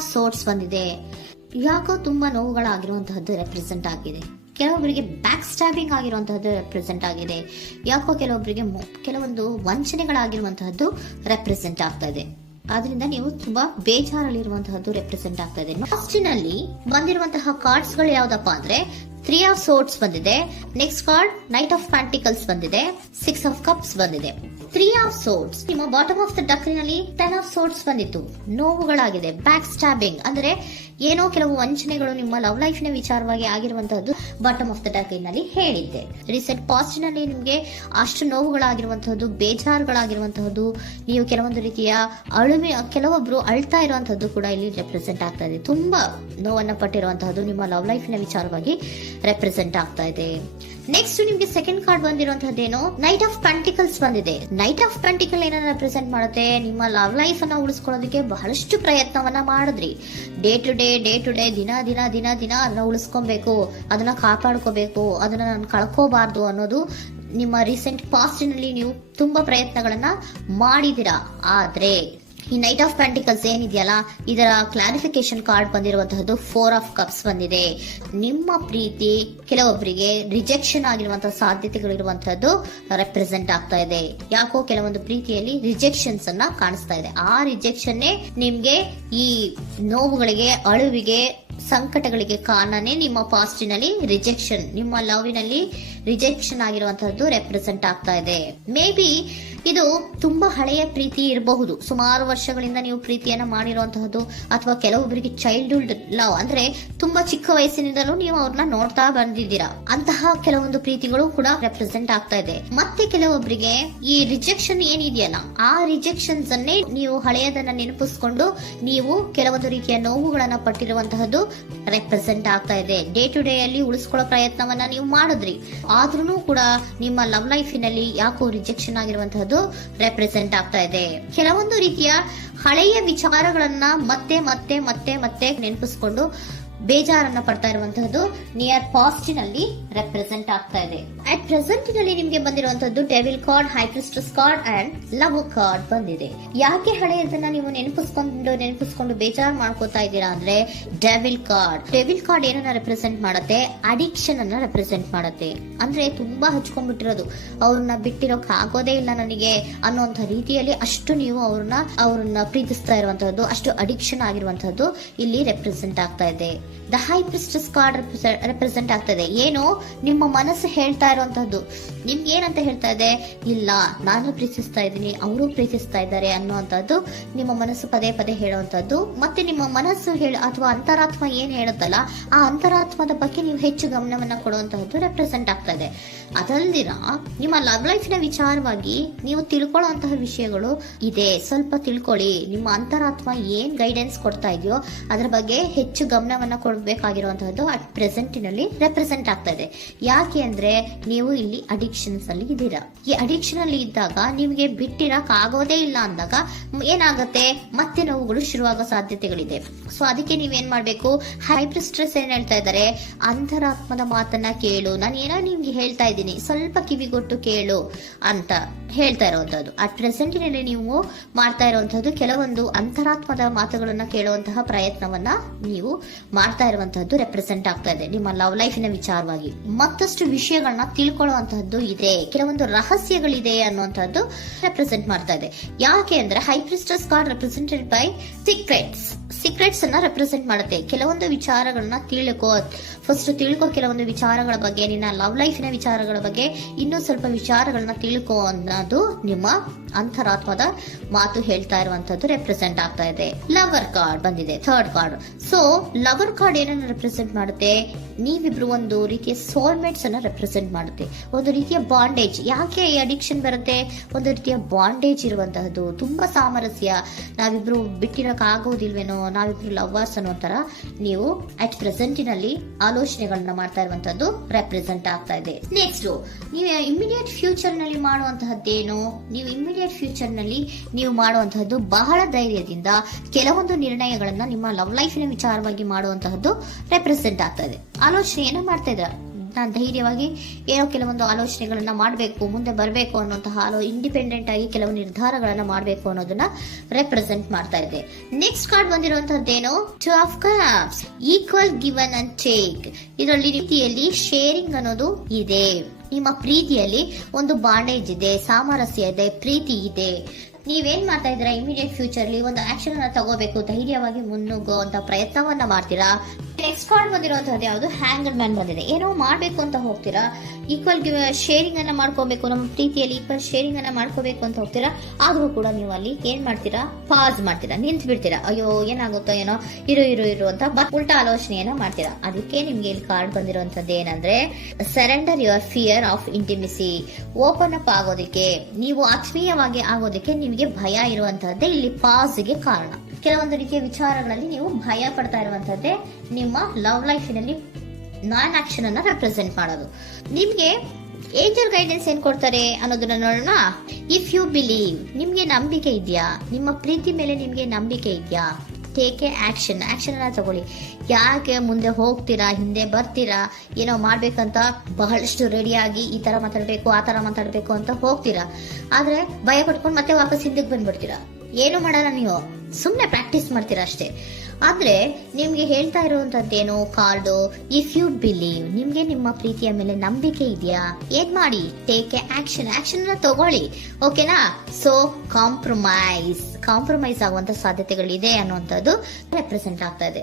Of swords ಬಂದಿದೆ. ಯಾಕೋ ತುಂಬಾ ನೋವುಗಳಾಗಿರುವಂತಹದ್ದು ರೆಪ್ರೆಸೆಂಟ್ ಆಗಿದೆ. ಕೆಲವೊಬ್ಬರಿಗೆ ಬ್ಯಾಕ್ ಸ್ಟ್ಯಾಬಿಂಗ್ ಆಗಿರುವಂತಹದ್ದು ರೆಪ್ರೆಸೆಂಟ್ ಆಗಿದೆ. ಯಾಕೋ ಕೆಲವೊಬ್ಬರಿಗೆ ಕೆಲವೊಂದು ವಂಚನೆಗಳಾಗಿರುವಂತಹದ್ದು ರೆಪ್ರೆಸೆಂಟ್ ಆಗ್ತಾ ಇದೆ. ಆದ್ರಿಂದ ನೀವು ತುಂಬಾ ಬೇಜಾರಲ್ಲಿರುವಂತಹದ್ದು ರೆಪ್ರೆಸೆಂಟ್ ಆಗ್ತಾ ಇದೆ. ಲಾಸ್ಟಿನಲ್ಲಿ ಬಂದಿರುವಂತಹ ಕಾರ್ಡ್ಸ್ ಗಳು ಯಾವ್ದಪ್ಪ ಅಂದ್ರೆ 3 ಆಫ್ ಸೋರ್ಟ್ಸ್ ಬಂದಿದೆ. Next card knight of pentacles ಬಂದಿದೆ. 6 ಆಫ್ ಕಪ್ಸ್ ಬಂದಿದೆ. 3 ಆಫ್ ಸೋರ್ಟ್ಸ್ ನಿಮ್ಮ ಬಾಟಮ್ ಆಫ್ ದ ಡಕ್ನಲ್ಲಿ 10 ಆಫ್ ಸೋರ್ಟ್ಸ್ ಬಂದಿತ್ತು. ನೋವುಗಳಾಗಿದೆ, ಬ್ಯಾಕ್ ಸ್ಟ್ಯಾಬಿಂಗ್ ಅಂದ್ರೆ ಏನೋ ಕೆಲವು ವಂಚನೆಗಳು ನಿಮ್ಮ ಲವ್ ಲೈಫ್ ನ ವಿಚಾರವಾಗಿ ಆಗಿರುವಂತಹದ್ದು ಬಾಟಮ್ ಆಫ್ ದ ಡಕ್ನಲ್ಲಿ ಹೇಳಿದ್ದೆ. ರೀಸೆಂಟ್ ಪಾಸ್ಟ್ ನಲ್ಲಿ ನಿಮ್ಗೆ ಅಷ್ಟು ನೋವುಗಳಾಗಿರುವಂತಹದ್ದು, ಬೇಜಾರುಗಳಾಗಿರುವಂತಹದ್ದು, ನೀವು ಕೆಲವೊಂದು ರೀತಿಯ ಕೆಲವೊಬ್ರು ಅಳ್ತಾ ಇರುವಂತಹದ್ದು ಕೂಡ ಇಲ್ಲಿ ರೆಪ್ರೆಸೆಂಟ್ ಆಗ್ತಾ ಇದೆ. ತುಂಬಾ ನೋವನ್ನ ಪಟ್ಟಿರುವಂತಹದ್ದು ನಿಮ್ಮ ಲವ್ ಲೈಫ್ ನ ವಿಚಾರವಾಗಿ ರೆಪ್ರೆಸೆಂಟ್ ಆಗ್ತಾ ಇದೆ. ನೆಕ್ಸ್ಟ್ ನಿಮ್ಗೆ ಸೆಕೆಂಡ್ ಕಾರ್ಡ್ ಬಂದಿರುವಂತಹದ್ದೇನು ನೈಟ್ ಆಫ್ ಪೆಂಟಿಕಲ್ಸ್ ಬಂದಿದೆ. ನೈಟ್ ಆಫ್ ಪೆಂಟಿಕಲ್ ಏನನ್ನ ರೆಪ್ರೆಸೆಂಟ್ ಮಾಡುತ್ತೆ, ನಿಮ್ಮ ಲವ್ ಲೈಫ್ ಅನ್ನ ಉಳಿಸ್ಕೊಳ್ಳೋದಕ್ಕೆ ಬಹಳಷ್ಟು ಪ್ರಯತ್ನವನ್ನ ಮಾಡಿದ್ರಿ. ಡೇ ಟು ಡೇ ದಿನ ಅದನ್ನ ಉಳಿಸ್ಕೊಬೇಕು, ಅದನ್ನ ಕಾಪಾಡ್ಕೋಬೇಕು, ಅದನ್ನ ನಾನು ಕಳ್ಕೋಬಾರ್ದು ಅನ್ನೋದು ನಿಮ್ಮ ರೀಸೆಂಟ್ ಪಾಸ್ಟ್ ನಲ್ಲಿ ನೀವು ತುಂಬಾ ಪ್ರಯತ್ನಗಳನ್ನ ಮಾಡಿದಿರಾ. ಆದ್ರೆ ಈ ನೈಟ್ ಆಫ್ ಪ್ಯಾಂಟಿಕಲ್ಸ್ ಏನಿದೆಯಲ್ಲ, ಇದರ ಕ್ಲಾರಿಫಿಕೇಶನ್ ಕಾರ್ಡ್ ಬಂದಿರುವಂತಹದ್ದು 4 ಆಫ್ ಕಪ್ಸ್ ಬಂದಿದೆ. ನಿಮ್ಮ ಪ್ರೀತಿ ಕೆಲವೊಬ್ಬರಿಗೆ ರಿಜೆಕ್ಷನ್ ಆಗಿರುವಂತಹ ಸಾಧ್ಯತೆಗಳಿರುವಂತಹದ್ದು ರೆಪ್ರೆಸೆಂಟ್ ಆಗ್ತಾ ಇದೆ. ಯಾಕೋ ಕೆಲವೊಂದು ಪ್ರೀತಿಯಲ್ಲಿ ರಿಜೆಕ್ಷನ್ಸ್ ಅನ್ನ ಕಾಣಿಸ್ತಾ ಇದೆ. ಆ ರಿಜೆಕ್ಷನ್ನೇ ನಿಮ್ಗೆ ಈ ನೋವುಗಳಿಗೆ, ಅಳುವಿಗೆ, ಸಂಕಟಗಳಿಗೆ ಕಾರಣನೇ ನಿಮ್ಮ ಪಾಸ್ಟಿನಲ್ಲಿ ರಿಜೆಕ್ಷನ್, ನಿಮ್ಮ ಲವ್ನಲ್ಲಿ ರಿಜೆಕ್ಷನ್ ಆಗಿರುವಂತಹದ್ದು ರೆಪ್ರೆಸೆಂಟ್ ಆಗ್ತಾ ಇದೆ. ಮೇ ಬಿ ಇದು ತುಂಬಾ ಹಳೆಯ ಪ್ರೀತಿ ಇರಬಹುದು. ಸುಮಾರು ವರ್ಷಗಳಿಂದ ನೀವು ಪ್ರೀತಿಯನ್ನ ಮಾಡಿರುವಂತಹದ್ದು, ಅಥವಾ ಕೆಲವೊಬ್ಬರಿಗೆ ಚೈಲ್ಡ್ಹುಡ್ ಲವ್ ಅಂದ್ರೆ ತುಂಬಾ ಚಿಕ್ಕ ವಯಸ್ಸಿನಿಂದಲೂ ನೀವು ಅವ್ರನ್ನ ನೋಡ್ತಾ ಬಂದಿದ್ದೀರಾ. ಅಂತಹ ಕೆಲವೊಂದು ಪ್ರೀತಿಗಳು ಕೂಡ ರೆಪ್ರೆಸೆಂಟ್ ಆಗ್ತಾ ಇದೆ. ಮತ್ತೆ ಕೆಲವೊಬ್ಬರಿಗೆ ಈ ರಿಜೆಕ್ಷನ್ ಏನಿದೆಯಲ್ಲ, ಆ ರಿಜೆಕ್ಷನ್ಸ್ ಅನ್ನೇ ನೀವು ಹಳೆಯದನ್ನ ನೆನಪಿಸ್ಕೊಂಡು ನೀವು ಕೆಲವೊಂದು ರೀತಿಯ ನೋವುಗಳನ್ನ ಪಟ್ಟಿರುವಂತಹದ್ದು ರೆಪ್ರೆಸೆಂಟ್ ಆಗ್ತಾ ಇದೆ. ಡೇ ಟು ಡೇ ಅಲ್ಲಿ ಉಳಿಸ್ಕೊಳ್ಳೋ ಪ್ರಯತ್ನವನ್ನ ನೀವು ಮಾಡಿದ್ರಿ, ಆದ್ರೂ ಕೂಡ ನಿಮ್ಮ ಲವ್ ಲೈಫಿನಲ್ಲಿ ಯಾಕೋ ರಿಜೆಕ್ಷನ್ ಆಗಿರುವಂತಹದ್ದು ರೆಪ್ರೆಸೆಂಟ್ ಆಗ್ತಾ ಇದೆ. ಕೆಲವೊಂದು ರೀತಿಯ ಹಳೆಯ ವಿಚಾರಗಳನ್ನ ಮತ್ತೆ ಮತ್ತೆ ಮತ್ತೆ ಮತ್ತೆ ನೆನಪಿಸ್ಕೊಂಡು ಬೇಜಾರನ್ನ ಪಡ್ತಾ ಇರುವಂತಹದ್ದು ನಿಯರ್ ಪಾಸ್ಟಿನಲ್ಲಿ ರೆಪ್ರೆಸೆಂಟ್ ಆಗ್ತಾ ಇದೆ. ಅಟ್ ಪ್ರೆಸೆಂಟ್ ನಲ್ಲಿ ನಿಮ್ಗೆ ಬಂದಿರುವಂತಹದ್ದು devil card, high priestess card and love card ಬಂದಿದೆ. ಯಾಕೆ ಹಳೆಯದನ್ನ ನೀವು ನೆನಪಿಸ್ಕೊಂಡು ಬೇಜಾರು ಮಾಡ್ಕೋತಾ ಇದ್ದೀರಾ ಅಂದ್ರೆ, ಡೆವಿಲ್ ಕಾರ್ಡ್ ಏನನ್ನ ರೆಪ್ರೆಸೆಂಟ್ ಮಾಡುತ್ತೆ, ಅಡಿಕ್ಷನ್ ಅನ್ನ ರೆಪ್ರೆಸೆಂಟ್ ಮಾಡುತ್ತೆ. ಅಂದ್ರೆ ತುಂಬಾ ಹಚ್ಕೊಂಡ್ಬಿಟ್ಟಿರೋದು, ಅವ್ರನ್ನ ಬಿಟ್ಟಿರೋಕ್ ಆಗೋದೇ ಇಲ್ಲ ನನಗೆ ಅನ್ನುವಂತ ರೀತಿಯಲ್ಲಿ ಅಷ್ಟು ನೀವು ಅವ್ರನ್ನ ಪ್ರೀತಿಸ್ತಾ ಇರುವಂತಹದ್ದು, ಅಷ್ಟು ಅಡಿಕ್ಷನ್ ಆಗಿರುವಂತಹದ್ದು ಇಲ್ಲಿ ರೆಪ್ರೆಸೆಂಟ್ ಆಗ್ತಾ ಇದೆ. The high priestess card represent ಆಗ್ತದೆ. ಏನು ನಿಮ್ಮ ಮನಸ್ಸು ಹೇಳ್ತಾ ಇರುವಂತಹದ್ದು, ನಿಮ್ಗೆ ಏನಂತ ಹೇಳ್ತಾ ಇದೆ, ಇಲ್ಲ ನಾನು ಪ್ರೀತಿಸ್ತಾ ಇದ್ದೀನಿ, ಅವರು ಪ್ರೀತಿಸ್ತಾ ಇದ್ದಾರೆ ಅನ್ನುವಂಥದ್ದು ನಿಮ್ಮ ಮನಸ್ಸು ಪದೇ ಪದೇ ಹೇಳುವಂತದ್ದು. ಮತ್ತೆ ನಿಮ್ಮ ಮನಸ್ಸು ಅಥವಾ ಅಂತರಾತ್ಮ ಏನ್ ಹೇಳುತ್ತಲ್ಲ, ಆ ಅಂತರಾತ್ಮದ ಬಗ್ಗೆ ನೀವು ಹೆಚ್ಚು ಗಮನವನ್ನ ಕೊಡುವಂತಹದ್ದು ರೆಪ್ರೆಸೆಂಟ್ ಆಗ್ತಾ ಇದೆ. ಅದಲ್ದಿರ ನಿಮ್ಮ ಲವ್ ಲೈಫ್ ನ ವಿಚಾರವಾಗಿ ನೀವು ತಿಳ್ಕೊಳ್ಳುವಂತಹ ವಿಷಯಗಳು ಇದೆ. ಸ್ವಲ್ಪ ತಿಳ್ಕೊಳ್ಳಿ. ನಿಮ್ಮ ಅಂತರಾತ್ಮ ಏನ್ ಗೈಡೆನ್ಸ್ ಕೊಡ್ತಾ ಇದೆಯೋ ಅದರ ಬಗ್ಗೆ ಹೆಚ್ಚು ಗಮನವನ್ನ ಕೊಡಬೇಕಾಗಿರುವಂತಹದ್ದು ಅಟ್ ಪ್ರೆಸೆಂಟಿನಲ್ಲಿ ರೆಪ್ರೆಸೆಂಟ್ ಆಗ್ತಾ ಇದೆ. ಯಾಕೆ ಅಂದ್ರೆ ನೀವು ಇಲ್ಲಿ ಅಡಿಕ್ಷನ್ಸ್ ಅಲ್ಲಿ ಇದ್ದೀರಾ. ಈ ಅಡಿಕ್ಷನ್ ಅಲ್ಲಿ ಇದ್ದಾಗ ನಿಮ್ಗೆ ಬಿಟ್ಟಿರಕ್ ಆಗೋದೇ ಇಲ್ಲ ಅಂದಾಗ ಏನಾಗುತ್ತೆ, ಮತ್ತೆ ನೋವುಗಳು ಶುರುವಾಗೋ ಸಾಧ್ಯತೆಗಳಿದೆ. ಸೊ ಅದಕ್ಕೆ ನೀವೇನ್ ಮಾಡ್ಬೇಕು, ಹೈಪರ್ ಸ್ಟ್ರೆಸ್ ಏನ್ ಹೇಳ್ತಾ ಇದ್ದಾರೆ, ಅಂತರಾತ್ಮದ ಮಾತನ್ನ ಕೇಳು, ನಾನು ಏನೋ ನಿಮ್ಗೆ ಹೇಳ್ತಾ ಇದ್ದೀನಿ, ಸ್ವಲ್ಪ ಕಿವಿಗೊಟ್ಟು ಕೇಳು ಅಂತ ಹೇಳ್ತಾ ಇರುವಂತದ್ದು. ಅಟ್ ಪ್ರೆಸೆಂಟಿನಲ್ಲಿ ನೀವು ಮಾಡ್ತಾ ಇರುವಂತದ್ದು ಕೆಲವೊಂದು ಅಂತರಾತ್ಮದ ಮಾತುಗಳನ್ನ ಕೇಳುವಂತಹ ಪ್ರಯತ್ನವನ್ನ ನೀವು ಮಾಡ್ತಾ ಇರುವಂತಹದ್ದು ರೆಪ್ರೆಸೆಂಟ್ ಆಗ್ತಾ ಇದೆ. ನಿಮ್ಮ ಲವ್ ಲೈಫಿನ ವಿಚಾರವಾಗಿ ಮತ್ತಷ್ಟು ವಿಷಯಗಳನ್ನ ತಿಳ್ಕೊಳ್ಳುವಂತಹದ್ದು ಇದೆ, ಕೆಲವೊಂದು ರಹಸ್ಯಗಳಿದೆ ಅನ್ನುವಂಥದ್ದು ರೆಪ್ರೆಸೆಂಟ್ ಮಾಡ್ತಾ ಇದೆ. ಯಾಕೆ ಅಂದ್ರೆ high priestess card represented by secrets ಅನ್ನ ರೆಪ್ರೆಸೆಂಟ್ ಮಾಡುತ್ತೆ. ಕೆಲವೊಂದು ವಿಚಾರಗಳನ್ನ ತಿಳ್ಕೊ ಕೆಲವೊಂದು ವಿಚಾರಗಳ ಬಗ್ಗೆ, ನಿನ್ನ ಲವ್ ಲೈಫಿನ ವಿಚಾರಗಳ ಬಗ್ಗೆ ಇನ್ನೂ ಸ್ವಲ್ಪ ವಿಚಾರಗಳನ್ನ ತಿಳ್ಕೊ ಅನ್ನೋದು ನಿಮ್ಮ ಅಂತರಾತ್ಮದ ಮಾತು ಹೇಳ್ತಾ ಇರುವಂತದ್ದು ರೆಪ್ರೆಸೆಂಟ್ ಆಗ್ತಾ ಇದೆ. ಲವರ್ ಕಾರ್ಡ್ ಬಂದಿದೆ, third card. So lover card ಏನನ್ನ ರೆಪ್ರೆಸೆಂಟ್ ಮಾಡುತ್ತೆ, ನೀವಿಬ್ರು ಒಂದು ರೀತಿಯ ಸೋಲ್ಮೇಟ್ಸ್ ಅನ್ನ ರೆಪ್ರೆಸೆಂಟ್ ಮಾಡುತ್ತೆ, ಒಂದು ರೀತಿಯ ಬಾಂಡೇಜ್. ಯಾಕೆ ಈ ಅಡಿಕ್ಷನ್ ಬರುತ್ತೆ, ಒಂದು ರೀತಿಯ ಬಾಂಡೇಜ್ ಇರುವಂತಹದ್ದು, ತುಂಬಾ ಸಾಮರಸ್ಯ, ನಾವಿಬ್ರು ಬಿಟ್ಟಿರಕ್ ಆಗೋದಿಲ್ವೇನೋ, ನಾವಿಬ್ರು ಲವರ್ಸ್ ಅನ್ನೋ ತರ ನೀವು ಅಟ್ ಪ್ರೆಸೆಂಟಿನಲ್ಲಿ ಆಲೋಚನೆಗಳನ್ನ ಮಾಡ್ತಾ ಇರುವಂತದ್ದು ರೆಪ್ರೆಸೆಂಟ್ ಆಗ್ತಾ ಇದೆ. ನೆಕ್ಸ್ಟ್ ನೀವು ಇಮಿಡಿಯೇಟ್ ಫ್ಯೂಚರ್ ನಲ್ಲಿ ಮಾಡುವಂತಹದ್ದೇನು, ನೀವು ಇಮಿಡಿಯೇಟ್ ಫ್ಯೂಚರ್ ನಲ್ಲಿ ನೀವು ಮಾಡುವಂತಹದ್ದು ಬಹಳ ಧೈರ್ಯದಿಂದ ಕೆಲವೊಂದು ನಿರ್ಣಯಗಳನ್ನ ನಿಮ್ಮ ಲವ್ ಲೈಫಿನ ವಿಚಾರವಾಗಿ ಮಾಡುವಂತಹದ್ದು ರೆಪ್ರೆಸೆಂಟ್ ಆಗ್ತಾ ಇದೆ. ಆಲೋಚನೆಯನ್ನ ಮಾಡ್ತಾ ಇದ್ರ ನಾನು ಧೈರ್ಯವಾಗಿ ಏನೋ ಕೆಲವೊಂದು ಆಲೋಚನೆಗಳನ್ನ ಮಾಡಬೇಕು, ಮುಂದೆ ಬರಬೇಕು ಅನ್ನುವಂತಹ ಇಂಡಿಪೆಂಡೆಂಟ್ ಆಗಿ ಕೆಲವು ನಿರ್ಧಾರಗಳನ್ನ ಮಾಡಬೇಕು ಅನ್ನೋದನ್ನ ರೆಪ್ರೆಸೆಂಟ್ ಮಾಡ್ತಾ ಇದೆ. ನೆಕ್ಸ್ಟ್ ಕಾರ್ಡ್ ಬಂದಿರುವಂತಹದ್ದೇನು, two of cups, equal given and take. ಇದರಲ್ಲಿ ರೀತಿಯಲ್ಲಿ ಶೇರಿಂಗ್ ಅನ್ನೋದು ಇದೆ. ನಿಮ್ಮ ಪ್ರೀತಿಯಲ್ಲಿ ಒಂದು ಬಾಂಡೇಜ್ ಇದೆ, ಸಾಮರಸ್ಯ ಇದೆ, ಪ್ರೀತಿ ಇದೆ. ನೀವೇನ್ ಮಾಡ್ತಾ ಇದ್ದೀರಾ, ಇಮಿಡಿಯೇಟ್ ಫ್ಯೂಚರ್ ಅಲ್ಲಿ ಒಂದು ಆಕ್ಷನ್ ಅನ್ನ ತಗೋಬೇಕು, ಧೈರ್ಯವಾಗಿ ಮುನ್ನುಗ್ಗುವಂತ ಪ್ರಯತ್ನವನ್ನ ಮಾಡ್ತೀರಾ. ನೆಕ್ಸ್ಟ್ ಕಾರ್ಡ್ ಬಂದಿರುವಂತಹದ್ದು ಯಾವುದು, ಹ್ಯಾಂಗರ್ ಮ್ಯಾನ್ ಬಂದಿದೆ. ಏನೋ ಮಾಡ್ಬೇಕು ಅಂತ ಹೋಗ್ತೀರಾ, ಈಕ್ವಲ್ ಶೇರಿಂಗ್ ಅನ್ನ ಮಾಡ್ಕೋಬೇಕು, ನಮ್ಮ ಪ್ರೀತಿಯಲ್ಲಿ ಈಕ್ವಲ್ ಶೇರಿಂಗ್ ಅನ್ನ ಮಾಡ್ಕೋಬೇಕು ಅಂತ ಹೋಗ್ತೀರಾ. ಆದ್ರೂ ಕೂಡ ನೀವು ಅಲ್ಲಿ ಏನ್ ಮಾಡ್ತೀರಾ, ಪಾಸ್ ಮಾಡ್ತೀರಾ, ನಿಂತು ಬಿಡ್ತೀರಾ. ಅಯ್ಯೋ ಏನಾಗುತ್ತೋ ಏನೋ, ಇರು ಅಂತ ಉಲ್ಟಾ ಆಲೋಚನೆಯನ್ನ ಮಾಡ್ತೀರಾ. ಅದಕ್ಕೆ ನಿಮ್ಗೆ ಇಲ್ಲಿ ಕಾರ್ಡ್ ಬಂದಿರುವಂತದ್ದು ಏನಂದ್ರೆ, surrender your fear of intimacy. Open up ಆಗೋದಕ್ಕೆ, ನೀವು ಆತ್ಮೀಯವಾಗಿ ಆಗೋದಕ್ಕೆ ನಿಮಗೆ ಭಯ ಇರುವಂತಹದ್ದೇ ಇಲ್ಲಿ ಪಾಸ್ಗೆ ಕಾರಣ. ಕೆಲವೊಂದು ರೀತಿಯ ವಿಚಾರಗಳಲ್ಲಿ ನೀವು ಭಯ ಪಡ್ತಾ ಇರುವಂತದ್ದೇ ನಿಮ್ಮ ಲವ್ ಲೈಫಿನಲ್ಲಿ ನಾನ್ ಆಕ್ಷನ್ ಅನ್ನ ರೆಪ್ರೆಸೆಂಟ್ ಮಾಡೋದು. ನಿಮ್ಗೆ ಏಂಜಲ್ ಗೈಡೆನ್ಸ್ ಏನ್ ಕೊಡ್ತಾರೆ ಅನ್ನೋದನ್ನ ನೋಡೋಣ. ಇಫ್ ಯು ಬಿಲೀವ್, ನಿಮ್ಗೆ ನಂಬಿಕೆ ಇದೆಯಾ, ನಿಮ್ಮ ಪ್ರೀತಿ ಮೇಲೆ ನಿಮ್ಗೆ ನಂಬಿಕೆ ಇದೆಯಾ, ಟೇಕ್ ಎ ಆಕ್ಷನ್ ಅನ್ನ ತಗೊಳ್ಳಿ. ಯಾಕೆ ಮುಂದೆ ಹೋಗ್ತೀರಾ, ಹಿಂದೆ ಬರ್ತೀರಾ, ಏನೋ ಮಾಡ್ಬೇಕಂತ ಬಹಳಷ್ಟು ರೆಡಿಯಾಗಿ ಈ ತರ ಮಾತಾಡ್ಬೇಕು, ಆ ತರ ಮಾತಾಡ್ಬೇಕು ಅಂತ ಹೋಗ್ತೀರಾ. ಆದ್ರೆ ಭಯ ಪಡ್ಕೊಂಡು ಮತ್ತೆ ವಾಪಸ್ ಹಿಂದಕ್ಕೆ ಬಂದ್ಬಿಡ್ತೀರಾ. ಏನು ಮಾಡಲ್ಲ, ನೀವು ಸುಮ್ನೆ ಪ್ರಾಕ್ಟೀಸ್ ಮಾಡ್ತೀರಾ ಅಷ್ಟೇ. ಆದ್ರೆ ನಿಮ್ಗೆ ಹೇಳ್ತಾ ಇರುವಂತದ್ದೇನು ಕಾರ್ಡು, ಇಫ್ ಯು ಬಿಲೀವ್, ನಿಮ್ಗೆ ನಿಮ್ಮ ಪ್ರೀತಿಯ ಮೇಲೆ ನಂಬಿಕೆ ಇದೆಯಾ, ಏನ್ ಮಾಡಿ, ಟೇಕ್ ಎ ಆಕ್ಷನ್ ಅನ್ನ ತಗೊಳ್ಳಿ. ಓಕೆನಾ? ಸೊ ಕಾಂಪ್ರಮೈಸ್ ಆಗುವಂತ ಸಾಧ್ಯತೆಗಳಿದೆ ಅನ್ನುವಂಥದ್ದು ರೆಪ್ರೆಸೆಂಟ್ ಆಗ್ತಾ ಇದೆ.